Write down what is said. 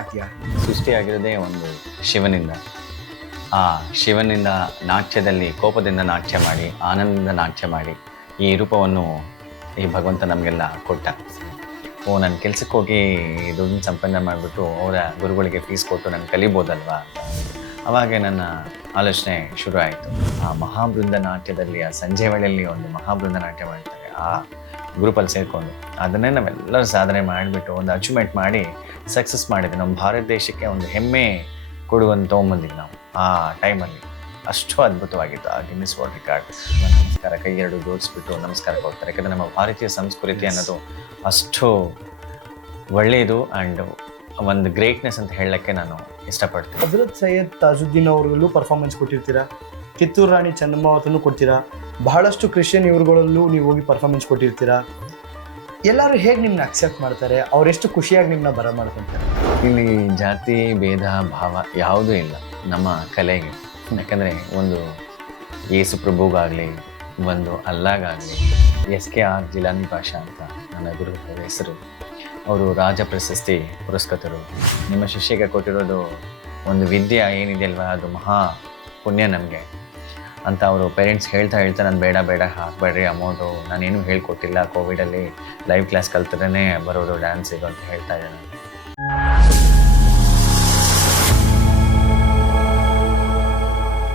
ನಾಟ್ಯ? ಸೃಷ್ಟಿಯಾಗಿರೋದೇ ಒಂದು ಶಿವನಿಂದ. ಆ ಶಿವನಿಂದ ನಾಟ್ಯದಲ್ಲಿ ಕೋಪದಿಂದ ನಾಟ್ಯ ಮಾಡಿ, ಆನಂದದಿಂದ ನಾಟ್ಯ ಮಾಡಿ ಈ ರೂಪವನ್ನು ಈ ಭಗವಂತ ನಮಗೆಲ್ಲ ಕೊಟ್ಟ. ನನ್ನ ಕೆಲ್ಸಕ್ಕೆ ಹೋಗಿ ದುಡ್ಡನ್ನ ಸಂಪಾದನೆ ಮಾಡಿಬಿಟ್ಟು ಅವರ ಗುರುಗಳಿಗೆ ಫೀಸ್ ಕೊಟ್ಟು ನಾನು ಕಲಿಬೋದಲ್ವಾ ಅಂತ ಅವಾಗೆ ನನ್ನ ಆಲೋಚನೆ ಶುರು ಆಯಿತು. ಆ ಮಹಾಬೃಂದ ನಾಟ್ಯದಲ್ಲಿ ಆ ಸಂಜೆ ವೇಳೆಯಲ್ಲಿ ಒಂದು ಮಹಾಬೃಂದ ನಾಟ್ಯ ಮಾಡ್ತಾರೆ, ಆ ಗ್ರೂಪಲ್ಲಿ ಸೇರಿಕೊಂಡು ಅದನ್ನೇ ನಾವೆಲ್ಲರೂ ಸಾಧನೆ ಮಾಡಿಬಿಟ್ಟು ಒಂದು ಅಚೀವ್ಮೆಂಟ್ ಮಾಡಿ ಸಕ್ಸಸ್ ಮಾಡಿದ್ವಿ. ನಮ್ಮ ಭಾರತ ದೇಶಕ್ಕೆ ಒಂದು ಹೆಮ್ಮೆ ಕೊಡುವಂತ ತೊಗೊಂಬಂದಿವಿ ನಾವು ಆ ಟೈಮಲ್ಲಿ. ಅಷ್ಟು ಅದ್ಭುತವಾಗಿತ್ತು ಆ ಗಿನ್ನಿಸ್ ವರ್ಲ್ಡ್ ರೆಕಾರ್ಡ್. ನಮಸ್ಕಾರ, ಕೈ ಎರಡು ಜೋಡಿಸ್ಬಿಟ್ಟು ನಮಸ್ಕಾರ ಕೊಡ್ತಾರೆ. ಯಾಕಂದರೆ ನಮ್ಮ ಭಾರತೀಯ ಸಂಸ್ಕೃತಿ ಅನ್ನೋದು ಅಷ್ಟು ಒಳ್ಳೆಯದು ಆ್ಯಂಡ್ ಒಂದು ಗ್ರೇಟ್ನೆಸ್ ಅಂತ ಹೇಳಕ್ಕೆ ನಾನು ಇಷ್ಟಪಡ್ತೀನಿ. ಹಜರತ್ ಸೈಯದ್ ತಾಜುದ್ದೀನ್ ಅವ್ರಿಗಲ್ಲೂ ಪರ್ಫಾರ್ಮೆನ್ಸ್ ಕೊಟ್ಟಿರ್ತೀರಾ, ಕಿತ್ತೂರು ರಾಣಿ ಚೆನ್ನಮ್ಮಾವತನ್ನು ಕೊಡ್ತೀರಾ, ಬಹಳಷ್ಟು ಕ್ರಿಶ್ಚಿಯನ್ ಇವ್ರುಗಳಲ್ಲೂ ನೀವು ಹೋಗಿ ಪರ್ಫಾರ್ಮೆನ್ಸ್ ಕೊಟ್ಟಿರ್ತೀರಾ. ಎಲ್ಲರೂ ಹೇಗೆ ನಿಮ್ಮನ್ನ ಅಕ್ಸೆಪ್ಟ್ ಮಾಡ್ತಾರೆ? ಅವರೆಷ್ಟು ಖುಷಿಯಾಗಿ ನಿಮ್ಮನ್ನ ಬರಮಾಡ್ಕೊತಾರೆ? ಇಲ್ಲಿ ಜಾತಿ ಭೇದ ಭಾವ ಯಾವುದೂ ಇಲ್ಲ ನಮ್ಮ ಕಲೆಗೆ. ಯಾಕಂದರೆ ಒಂದು ಯೇಸು ಪ್ರಭುಗಾಗಲಿ, ಒಂದು ಅಲ್ಲಾಗಾಗಲಿ, SKR ಜಿಲಾನಿ ಭಾಷಾ ಅಂತ ನನ್ನ ಗುರುಗಳ ಹೆಸರು. ಅವರು ರಾಜ ಪ್ರಶಸ್ತಿ ಪುರಸ್ಕೃತರು. ನಿಮ್ಮ ಶಿಷ್ಯಗೆ ಕೊಟ್ಟಿರೋದು ಒಂದು ವಿದ್ಯೆ ಏನಿದೆಯಲ್ವ, ಅದು ಮಹಾ ಪುಣ್ಯ ನಮಗೆ ಅಂತ ಅವರು ಪೇರೆಂಟ್ಸ್ ಹೇಳ್ತಾ ನಾನು ಬೇಡ ಹಾಕಬೇಡ್ರಿ ಅಮೌಂಟು, ನಾನೇನು ಹೇಳ್ಕೊಟ್ಟಿಲ್ಲ, ಕೋವಿಡಲ್ಲಿ ಲೈವ್ ಕ್ಲಾಸ್ ಕಲ್ತ್ರೇ ಬರೋದು ಡ್ಯಾನ್ಸಿಗೆ ಅಂತ ಹೇಳ್ತಾ ಇದ್ದೆ ನಾನು.